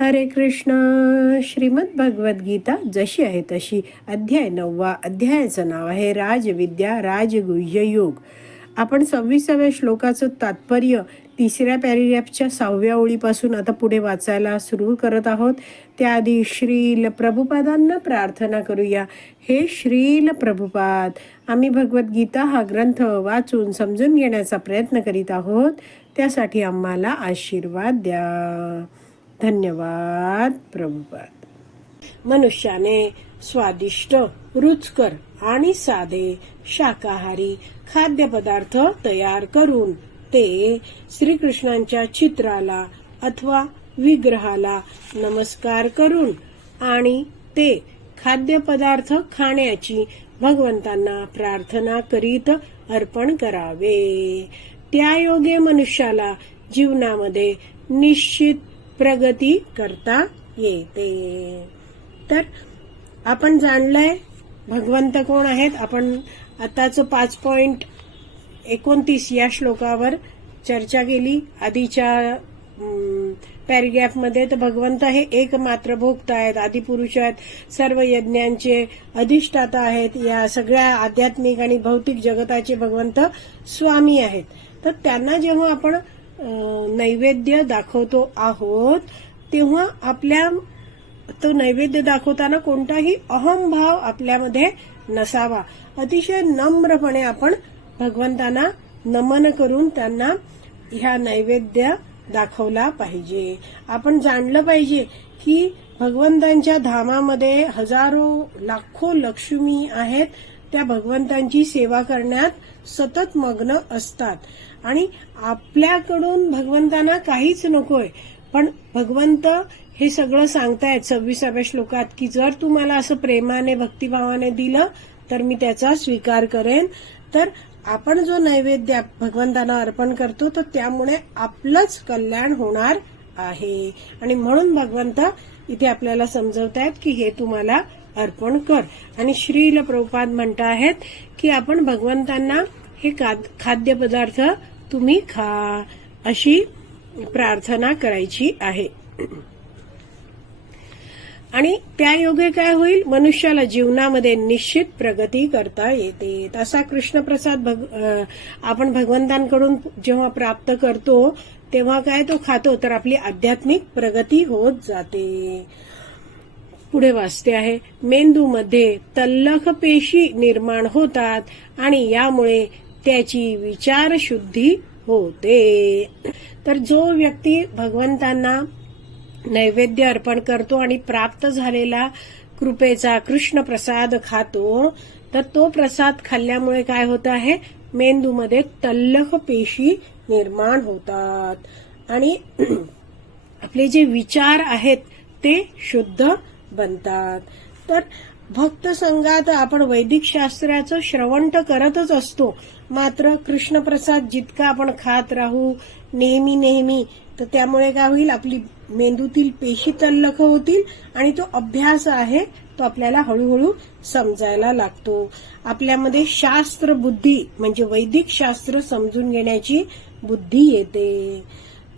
हरे कृष्ण. श्रीमद भगवद्गीता जशी आहे तशी. अध्याय नववा. अध्यायाचं नाव आहे राजविद्या राजगुह्य योग आपण सव्वीसाव्या श्लोकाचं तात्पर्य तिसऱ्या पॅरेग्राफच्या सहाव्या ओळीपासून आता पुढे वाचायला सुरू करत आहोत. त्याआधी श्रील प्रभुपादांना प्रार्थना करूया. हे श्रील प्रभुपाद आम्ही भगवद्गीता हा ग्रंथ वाचून समजून घेण्याचा प्रयत्न करीत आहोत. त्यासाठी आम्हाला आशीर्वाद द्या. धन्यवाद प्रभुपाद. मनुष्याने स्वादिष्ट रुचकर आणि साधे शाकाहारी खाद्यपदार्थ तयार करून ते श्रीकृष्णांच्या चित्राला अथवा विग्रहाला नमस्कार करून आणि ते खाद्यपदार्थ खाण्याची भगवंतांना प्रार्थना करीत अर्पण करावे. त्या योगे मनुष्याला जीवनामध्ये निश्चित प्रगती करता येते. तर आपण जाणलंय भगवंत कोण आहेत? आपण आताच पाच पॉइंट एकोणतीस या श्लोकावर चर्चा केली. आधीच्या पॅरेग्राफमध्ये तर भगवंत हे एकमात्र भोगता आहेत. आदिपुरुष आहेत. सर्व यज्ञांचे अधिष्ठाता आहेत. या सगळ्या आध्यात्मिक आणि भौतिक जगताचे भगवंत स्वामी आहेत. तर त्यांना जेव्हा आपण नैवेद्य दाखवतो आहोत तेव्हा आपल्या तो नैवेद्य दाखवताना कोणताही अहंभाव आपल्यामध्ये नसावा. अतिशय नम्रपणे आपण भगवंतांना नमन करून त्यांना ह्या नैवेद्य दाखवला पाहिजे. आपण जाणलं पाहिजे की भगवंतांच्या धामामध्ये हजारो लाखो लक्ष्मी आहेत. त्या भगवंतांची सेवा करण्यात सतत मग्न असतात. आणि आपल्याकडून भगवंतांना काहीच नकोय. पण भगवंत हे सगळं सांगतायत. सव्वीसाव्या श्लोकात की जर तू मला असं प्रेमाने भक्तिभावाने दिलं तर मी त्याचा स्वीकार करेन. तर आपण जो नैवेद्य भगवंतांना अर्पण करतो तर त्यामुळे आपलंच कल्याण होणार आहे. आणि म्हणून भगवंत इथे आपल्याला समजवतायत की हे तुम्हाला अर्पण कर. आणि श्रील प्रभुपाद म्हणत आहेत की आपण भगवंतांना हे खाद्यपदार्थ तुम्ही खा अशी प्रार्थना करायची आहे. आणि त्या योगे काय होईल? मनुष्याला जीवनामध्ये निश्चित प्रगती करता येते. तसा कृष्णप्रसाद भग आपण भगवंतांकडून जेव्हा प्राप्त करतो तेव्हा काय तो खातो? तर आपली आध्यात्मिक प्रगती होत जाते. पुढे वाचते आहे मेंदूमध्ये तल्लख पेशी निर्माण होतात आणि यामुळे त्याची विचार शुद्धी होते. तर जो व्यक्ती भगवंतांना नैवेद्य अर्पण करतो आणि प्राप्त झालेला कृपेचा कृष्ण प्रसाद खातो तर तो प्रसाद खाल्ल्यामुळे काय होत आहे? मेंदूमध्ये तल्लख पेशी निर्माण होतात. आणि आपले जे विचार आहेत ते शुद्ध बनतात. तर भक्त संघात आपण वैदिक शास्त्राचं श्रवण तर करतच असतो. मात्र कृष्णप्रसाद जितका आपण खात राहू नेहमी नेहमी तर त्यामुळे काय होईल? आपली मेंदूतील पेशी तल्लख होतील आणि तो अभ्यास आहे तो आपल्याला हळूहळू समजायला लागतो. आपल्यामध्ये शास्त्र बुद्धी म्हणजे वैदिक शास्त्र समजून घेण्याची बुद्धी येते.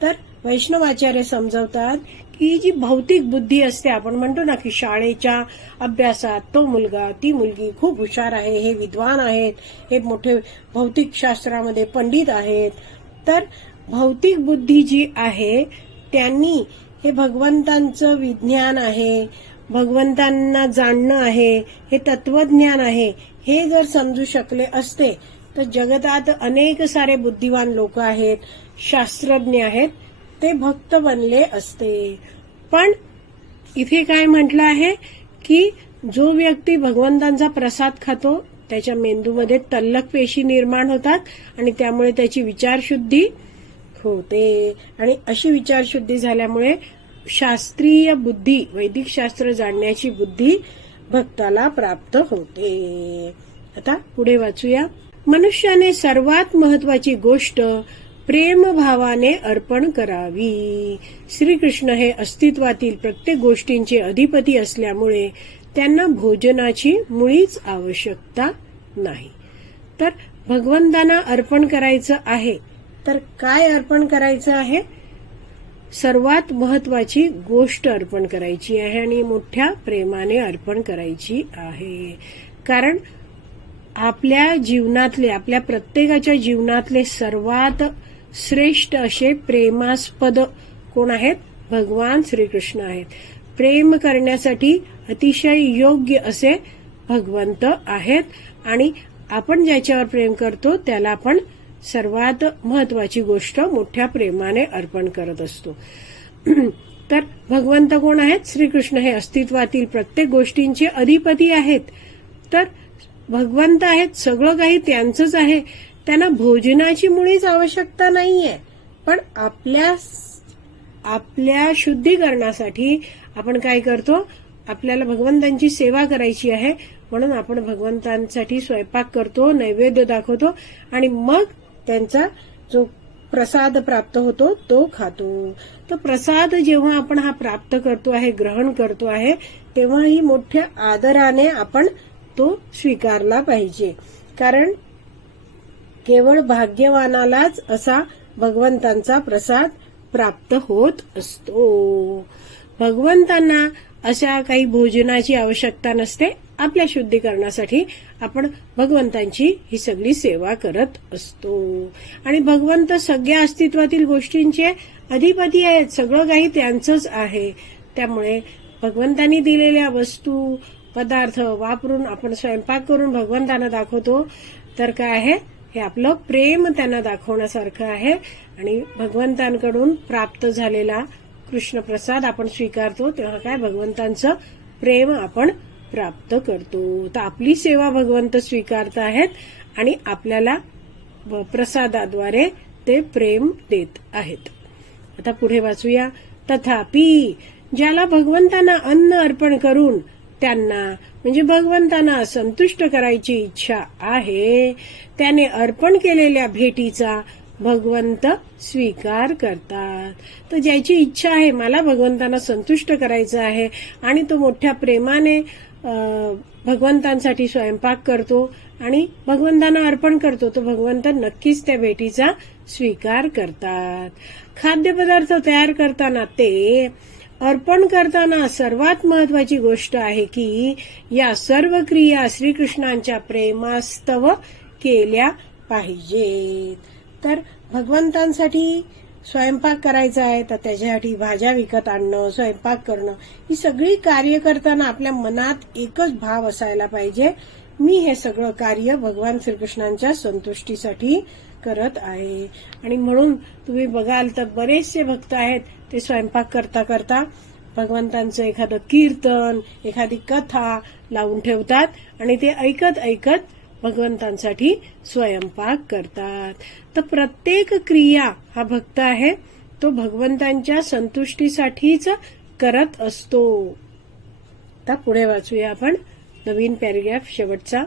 तर वैष्णवाचार्य समजवतात की जी भौतिक बुद्धी असते आपण म्हणतो ना की शाळेच्या अभ्यासात तो मुलगा ती मुलगी खूप हुशार आहे हे विद्वान आहेत हे मोठे भौतिक शास्त्रामध्ये पंडित आहेत. तर भौतिक बुद्धी जी आहे त्यांनी हे भगवंतांचं विज्ञान आहे भगवंतांना जाणणं आहे हे तत्वज्ञान आहे हे जर समजू शकले असते तर जगतात अनेक सारे बुद्धिवान लोक आहेत शास्त्रज्ञ आहेत ते भक्त बनले असते. पण इथे काय म्हटलं आहे की जो व्यक्ती भगवंतांचा प्रसाद खातो त्याच्या मेंदूमध्ये तल्लक पेशी निर्माण होतात आणि त्यामुळे त्याची विचारशुद्धी होते. आणि अशी विचारशुद्धी झाल्यामुळे शास्त्रीय बुद्धी वैदिक शास्त्र जाणण्याची बुद्धी भक्ताला प्राप्त होते. आता पुढे वाचूया. मनुष्याने सर्वात महत्वाची गोष्ट प्रेमभावाने अर्पण करावी. श्रीकृष्ण हे अस्तित्वातील प्रत्येक गोष्टींचे अधिपती असल्यामुळे त्यांना भोजनाची मुळीच आवश्यकता नाही. तर भगवंतांना अर्पण करायचं आहे. तर काय अर्पण करायचं आहे? सर्वात महत्वाची गोष्ट अर्पण करायची आहे आणि मोठ्या प्रेमाने अर्पण करायची आहे. कारण आपल्या जीवनातले आपल्या प्रत्येकाच्या जीवनातले सर्वात श्रेष्ठ असे प्रेमास्पद कोण आहेत? भगवान श्रीकृष्ण आहेत. प्रेम करण्यासाठी अतिशय योग्य असे भगवंत आहेत आणि आपण ज्याच्यावर प्रेम करतो त्याला आपण सर्वात महत्वाची गोष्ट मोठ्या प्रेमाने अर्पण करत असतो. तर भगवंत कोण आहेत? श्रीकृष्ण हे अस्तित्वातील प्रत्येक गोष्टींचे अधिपती आहेत. तर भगवंत आहेत सगळं काही त्यांचंच आहे. त्यांना भोजनाची मुळीच आवश्यकता नाहीये. पण आपल्या आपल्या शुद्धीकरणासाठी आपण काय करतो? आपल्याला भगवंतांची सेवा करायची आहे. म्हणून आपण भगवंतांसाठी स्वयंपाक करतो नैवेद्य दाखवतो आणि मग त्यांचा जो प्रसाद प्राप्त होतो तो खातो. तर प्रसाद जेव्हा आपण हा प्राप्त करतो आहे ग्रहण करतो आहे तेव्हाही मोठ्या आदराने आपण तो स्वीकारला पाहिजे. कारण केवळ भाग्यवानालाच असा भगवंतांचा प्रसाद प्राप्त होत असतो. भगवंतांना अशा काही भोजनाची आवश्यकता नसते. आपल्या शुद्धीकरणासाठी आपण भगवंतांची ही सगळी सेवा करत असतो. आणि भगवंत सगळ्या अस्तित्वातील गोष्टींचे अधिपती आहेत. सगळं काही त्यांचंच आहे. त्यामुळे भगवंतांनी दिलेल्या वस्तू पदार्थ वापरून आपण स्वयंपाक करून भगवंतांना दाखवतो. तर काय आहे? हे आपलं प्रेम त्यांना दाखवण्यासारखं आहे आणि भगवंतांकडून प्राप्त झालेला कृष्ण प्रसाद आपण स्वीकारतो तेव्हा काय? भगवंतांचं प्रेम आपण प्राप्त करतो. तर आपली सेवा भगवंत स्वीकारत आहेत आणि आपल्याला प्रसादाद्वारे ते प्रेम देत आहेत. आता पुढे वाचूया. तथापि ज्याला भगवंतांना अन्न अर्पण करून त्यांना म्हणजे भगवंतांना संतुष्ट करायची इच्छा आहे त्याने अर्पण केलेल्या भेटीचा भगवंत स्वीकार करतात. तर ज्याची इच्छा आहे मला भगवंतांना संतुष्ट करायचं आहे आणि तो मोठ्या प्रेमाने भगवंतांसाठी स्वयंपाक करतो आणि भगवंतांना अर्पण करतो तो भगवंत नक्कीच त्या भेटीचा स्वीकार करतात. खाद्यपदार्थ तयार करताना ते अर्पण करताना सर्वात महत्वाची गोष्ट आहे की या सर्व क्रिया श्रीकृष्णांच्या प्रेमास्तव केल्या पाहिजेत. तर भगवंतांसाठी स्वयंपाक करायचा आहे तर त्याच्यासाठी भाज्या विकत आणणं स्वयंपाक करणं ही सगळी कार्य करताना आपल्या मनात एकच भाव असायला पाहिजे. मी हे सगळं कार्य भगवान श्रीकृष्णांच्या संतुष्टीसाठी करत आहे. आणि म्हणून तुम्ही बघाल तर बरेचसे भक्त आहेत ते स्वयंपाक करता करता भगवंतांचं एखादं कीर्तन एखादी कथा लावून ठेवतात आणि ते ऐकत ऐकत भगवंतांसाठी स्वयंपाक करतात. तर प्रत्येक क्रिया हा भक्त आहे तो भगवंतांच्या संतुष्टीसाठीच करत असतो. आता पुढे वाचूया आपण. नवीन पॅरेग्राफ शेवटचा.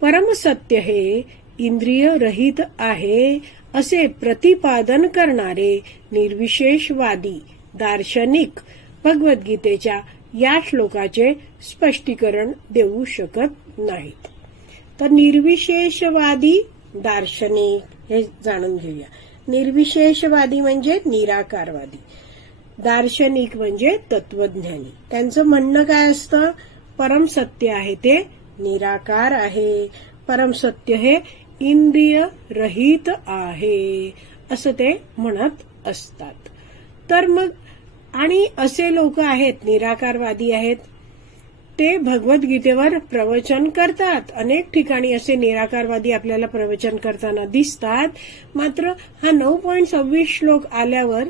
परमसत्य हे इंद्रिय रहित आहे असे प्रतिपादन करणारे निर्विशेषवादी दार्शनिक भगवद्गीतेच्या या श्लोकाचे स्पष्टीकरण देऊ शकत नाहीत. तर निर्विशेषवादी दार्शनिक हे जाणून घेऊया. निर्विशेषवादी म्हणजे निराकारवादी. दार्शनिक म्हणजे तत्वज्ञानी. त्यांचं म्हणणं काय असतं? परम सत्य आहे ते निराकार आहे. परम सत्य हे इंद्रिय रहित आहे असं ते म्हणत असतात. तर मग आणि असे लोक आहेत निराकारवादी आहेत ते भगवद्गीतेवर प्रवचन करतात. अनेक ठिकाणी असे निराकारवादी आपल्याला प्रवचन करताना दिसतात. मात्र हा नऊ पॉईंट सव्वीस श्लोक आल्यावर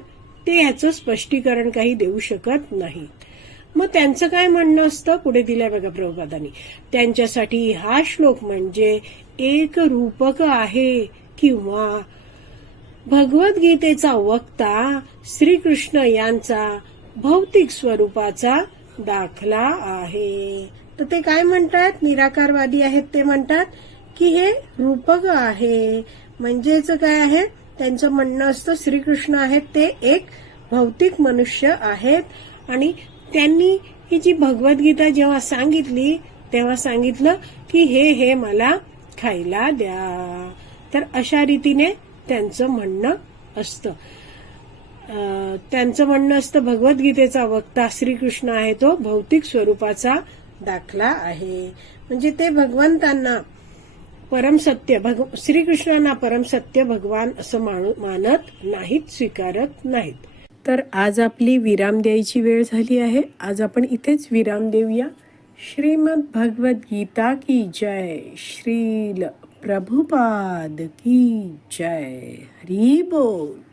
ते ह्याचं स्पष्टीकरण काही देऊ शकत नाहीत. मग त्यांचं काय म्हणणं असतं? पुढे दिलंय बघा प्रभुपादांनी. त्यांच्यासाठी हा श्लोक म्हणजे एक रूपक आहे किंवा भगवद्गीतेचा वक्ता श्रीकृष्ण यांचा भौतिक स्वरूपाचा दाखला आहे. तर ते काय म्हणतात? निराकारवादी आहेत ते म्हणतात की हे रूपक आहे. म्हणजेच काय आहे? त्यांचं म्हणणं असतं श्रीकृष्ण आहेत ते एक भौतिक मनुष्य आहेत आणि त्यांनी ही जी भगवद्गीता जेव्हा सांगितली तेव्हा सांगितलं की हे हे मला खायला द्या. तर अशा रीतीने त्यांचं म्हणणं असतं. त्यांचं म्हणणं असतं भगवद्गीतेचा वक्ता श्रीकृष्ण आहे तो भौतिक स्वरूपाचा दाखला आहे. म्हणजे ते भगवंतांना परमसत्य भग श्रीकृष्णांना परमसत्य भगवान असं मानत नाहीत स्वीकारत नाहीत. तर आज आपली विराम द्यायची वेळ झाली आहे. आज आपण इथेच विराम देऊया. श्रीमद भगवद गीता की जय. श्रील प्रभुपाद की जय. हरी बोल.